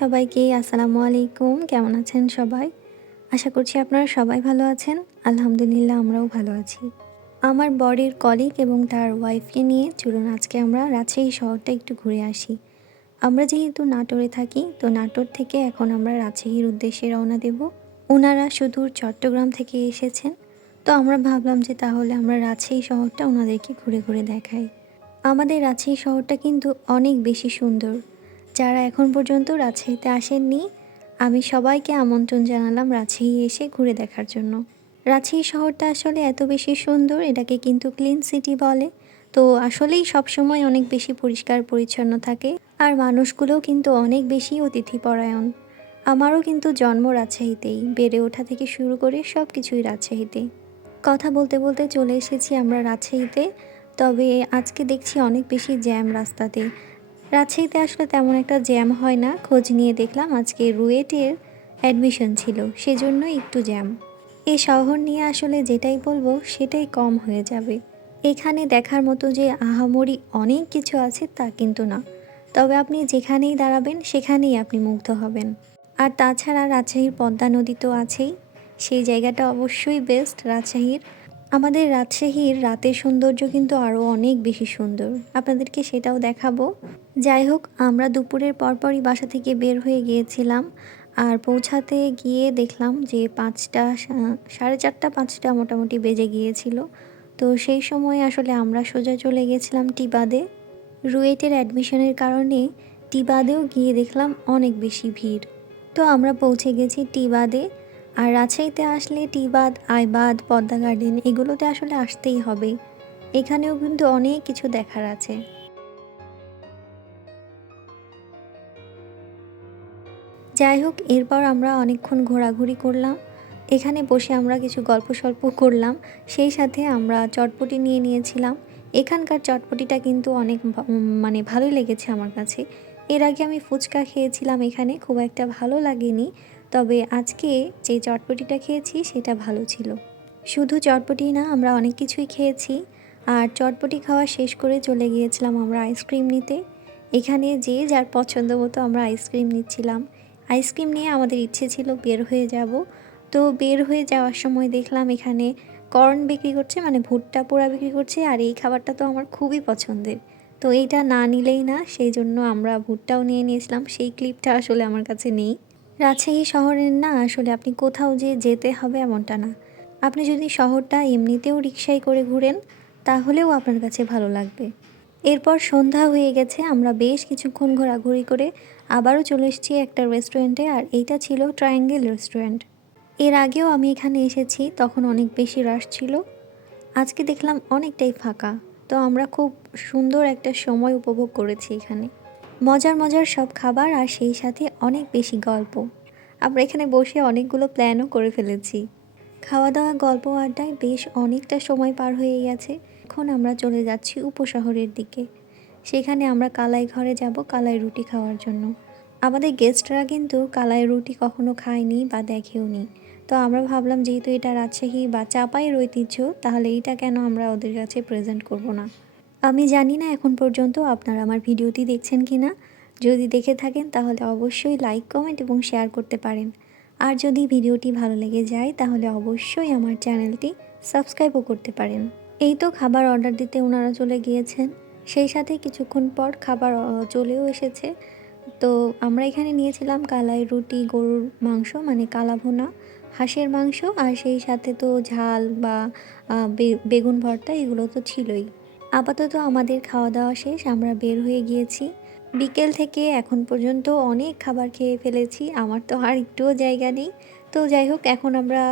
সবাইকে আসসালামু আলাইকুম। কেমন আছেন সবাই? আশা করছি আপনারা সবাই ভালো আছেন। আলহামদুলিল্লাহ আমরাও ভালো আছি। আমার বরের কলিগ এবং তার ওয়াইফকে নিয়ে চলুন আজকে আমরা রাজশাহী শহরটা একটু ঘুরে আসি। আমরা যেহেতু নাটোরে থাকি, তো নাটোর থেকে এখন আমরা রাজশাহীর উদ্দেশ্যে রওনা দেব। ওনারা সুদূর চট্টগ্রাম থেকে এসেছেন। তো আমরা ভাবলাম যে তাহলে আমরা রাজশাহী শহরটা ওনাদেরকে ঘুরে ঘুরে দেখাই। আমাদের রাজশাহী শহরটা কিন্তু অনেক বেশি সুন্দর। যারা এখন পর্যন্ত রাজশাহীতে আসেননি, আমি সবাইকে আমন্ত্রণ জানালাম রাজশাহী এসে ঘুরে দেখার জন্য। রাজশাহী শহরটা আসলে এত বেশি সুন্দর, এটাকে কিন্তু ক্লিন সিটি বলে। তো আসলেই সবসময় অনেক বেশি পরিষ্কার পরিচ্ছন্ন থাকে, আর মানুষগুলোও কিন্তু অনেক বেশি অতিথিপরায়ণ। আমারও কিন্তু জন্ম রাজশাহীতেই, বেড়ে ওঠা থেকে শুরু করে সব কিছুই রাজশাহীতে। কথা বলতে বলতে চলে এসেছি আমরা রাজশাহীতে, তবে আজকে দেখছি অনেক বেশি জ্যাম রাস্তাতে। রাজশাহীতে আসলে তেমন একটা জ্যাম হয় না। খোঁজ নিয়ে দেখলাম আজকে রুয়েটের অ্যাডমিশন ছিল সেজন্য একটু জ্যাম। এই শহর নিয়ে আসলে যেটাই বলব, সেটাই কম হয়ে যাবে। এখানে দেখার মতো যে আহামরি অনেক কিছু আছে তা কিন্তু না। তবে আপনি যেখানেই দাঁড়াবেন, সেখানেই আপনি মুগ্ধ হবেন। আর তাছাড়া রাজশাহীর পদ্মা নদী তো আছেই। সেই জায়গাটা অবশ্যই বেস্ট রাজশাহীর। আমাদের রাজশাহীর রাতের সৌন্দর্য কিন্তু আরও অনেক বেশি সুন্দর। আপনাদেরকে সেটাও দেখাবো। যাই হোক, আমরা দুপুরের পরপরই বাসা থেকে বের হয়ে গিয়েছিলাম আর পৌঁছাতে গিয়ে দেখলাম যে পাঁচটা, সাড়ে চারটা, পাঁচটা মোটামুটি বেজে গিয়েছিল। তো সেই সময় আসলে আমরা সোজা চলে গেছিলাম টিবাদে। রুয়েটের অ্যাডমিশনের কারণে টিবাদেও গিয়ে দেখলাম অনেক বেশি ভিড়। তো আমরা পৌঁছে গেছি টিবাদে। আর রাজশাহীতে আসলে টিবাদ, আইবাদ, পদ্মা গার্ডেন এগুলোতে আসলে আসতেই হবে। এখানেও কিন্তু অনেক কিছু দেখার আছে। যাই হোক, এরপর আমরা অনেকক্ষণ ঘোরাঘুরি করলাম। এখানে বসে আমরা কিছু গল্প সল্প করলাম। সেই সাথে আমরা চটপটি নিয়ে নিয়েছিলাম। এখানকার চটপটিটা কিন্তু অনেক মানে ভালোই লেগেছে আমার কাছে। এর আগে আমি ফুচকা খেয়েছিলাম এখানে, খুব একটা ভালো লাগেনি। তবে আজকে যে চটপটিটা খেয়েছি সেটা ভালো ছিল। শুধু চটপটি না, আমরা অনেক কিছুই খেয়েছি। আর চটপটি খাওয়া শেষ করে চলে গিয়েছিলাম আমরা আইসক্রিম নিতে। এখানে যে যার পছন্দ মতো আমরা আইসক্রিম নিচ্ছিলাম। আইসক্রিম নিয়ে আমাদের ইচ্ছে ছিল বের হয়ে যাব। তো বের হয়ে যাওয়ার সময় দেখলাম এখানে কর্ন বিক্রি করছে মানে ভুট্টা পোড়া বিক্রি করছে। আর এই খাবারটা তো আমার খুবই পছন্দের। তো এইটা না নিলেই না, সেই জন্য আমরা ভুট্টাও নিয়ে নিয়েছিলাম। সেই ক্লিপটা আসলে আমার কাছে নেই। রাজশাহী শহরের না আসলে আপনি কোথাও যে যেতে হবে এমনটা না। আপনি যদি শহরটা এমনিতেও রিক্সায় করে ঘুরেন, তাহলেও আপনার কাছে ভালো লাগবে। এরপর সন্ধ্যা হয়ে গেছে, আমরা বেশ কিছুক্ষণ ঘোরাঘুরি করে আবারও চলে এসেছি একটা রেস্টুরেন্টে আর এইটা ছিল ট্রায়াঙ্গেল রেস্টুরেন্টের আগেও আমি এখানে এসেছি, তখন অনেক বেশি রাশ ছিল। আজকে দেখলাম অনেকটাই ফাঁকা, তো আমরা খুব সুন্দর একটা সময় উপভোগ করেছি এখানে। মজার মজার সব খাবার আর সেই সাথে অনেক বেশি গল্প। আমরা এখানে বসে অনেকগুলো প্ল্যানও করে ফেলেছি। খাওয়া দাওয়া গল্প আড্ডায় বেশ অনেকটা সময় পার হয়ে গেছে। এখন আমরা চলে যাচ্ছি উপশহরের দিকে। সেখানে আমরা কালাই ঘরে যাব কালাই রুটি খাওয়ার জন্য। আমাদের গেস্টরা কিন্তু কালাই রুটি কখনো খায়নি বা দেখেওনি। তো আমরা ভাবলাম, যেহেতু এটা রাজশাহী বা চাপাইয়ের ঐতিহ্য, তাহলে এইটা কেন আমরা ওদের কাছে প্রেজেন্ট করব না? আমি জানি না এখন পর্যন্ত আপনারা আমার ভিডিওটি দেখছেন কি না। যদি দেখে থাকেন, তাহলে অবশ্যই লাইক, কমেন্ট এবং শেয়ার করতে পারেন। আর যদি ভিডিওটি ভালো লেগে যায়, তাহলে অবশ্যই আমার চ্যানেলটি সাবস্ক্রাইবও করতে পারেন। এই তো খাবার অর্ডার দিতে ওনারা চলে গিয়েছেন। সেই সাথে কিছুক্ষণ পর খাবার চলেও এসেছে। তো আমরা এখানে নিয়েছিলাম কালাই রুটি, গরুর মাংস মানে কালা ভুনা, হাঁসের মাংস। আর সেই সাথে তো ঝাল বা বে- বেগুন ভর্তা, এগুলো তো ছিলই। আপাতত আমাদের খাওয়া দাওয়া শেষ, আমরা বের হয়ে গিয়েছি। বিকেল থেকে এখন পর্যন্ত অনেক খাবার খেয়ে ফেলেছি, আমার তো আর একটুও জায়গা নেই। তো যাই হোক, এখন আমরা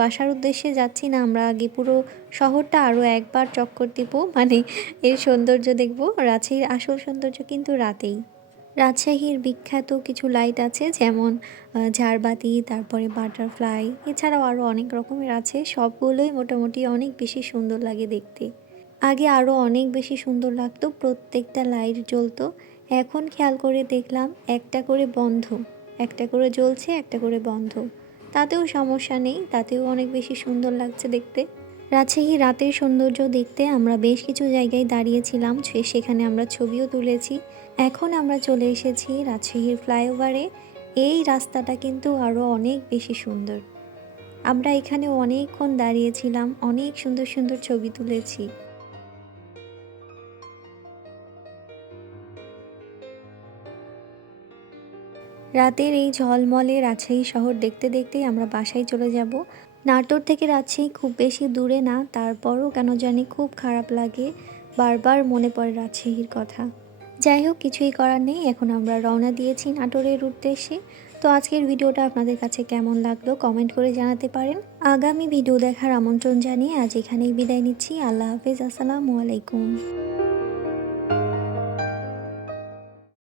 বাসার উদ্দেশ্যে যাচ্ছি না, আমরা আগে পুরো শহরটা আরও একবার চক্কর দিব। মানে এর সৌন্দর্য দেখব, রাজশাহীর আসল সৌন্দর্য কিন্তু রাতেই। রাজশাহীর বিখ্যাত কিছু লাইট আছে, যেমন ঝাড়বাতি, তারপরে বাটারফ্লাই এছাড়াও আরও অনেক রকমের আছে, সবগুলোই মোটামুটি অনেক বেশি সুন্দর লাগে দেখতে। আগে আরও অনেক বেশি সুন্দর লাগতো, প্রত্যেকটা লাইট জ্বলতো। এখন খেয়াল করে দেখলাম একটা করে বন্ধ, একটা করে জ্বলছে, একটা করে বন্ধ। তাতেও সমস্যা নেই, তাতেও অনেক বেশি সুন্দর লাগছে দেখতে। রাজশাহী রাতের সৌন্দর্য দেখতে আমরা বেশ কিছু জায়গায় দাঁড়িয়েছিলাম সেখানে আমরা ছবিও তুলেছি। এখন আমরা চলে এসেছি রাজশাহীর ফ্লাইওভারে। এই রাস্তাটা কিন্তু আরও অনেক বেশি সুন্দর। আমরা এখানে অনেকক্ষণ দাঁড়িয়েছিলাম, অনেক সুন্দর সুন্দর ছবি তুলেছি। রাতের এই ঝলমলে রাজশাহী শহর দেখতে দেখতেই আমরা বাসায় চলে যাব। নাটোর থেকে রাজশাহী খুব বেশি দূরে না, তারপরও কেন জানি খুব খারাপ লাগে, বারবার মনে পড়ে রাজশাহীর কথা। যাই হোক, কিছুই করার নেই, এখন আমরা রওনা দিয়েছি নাটোরের উদ্দেশ্যে। তো আজকের ভিডিওটা আপনাদের কাছে কেমন লাগল কমেন্ট করে জানাতে পারেন। আগামী ভিডিও দেখার আমন্ত্রণ জানিয়ে আজ এখানেই বিদায় নিচ্ছি। আল্লাহ হাফেজ, আসসালামু আলাইকুম।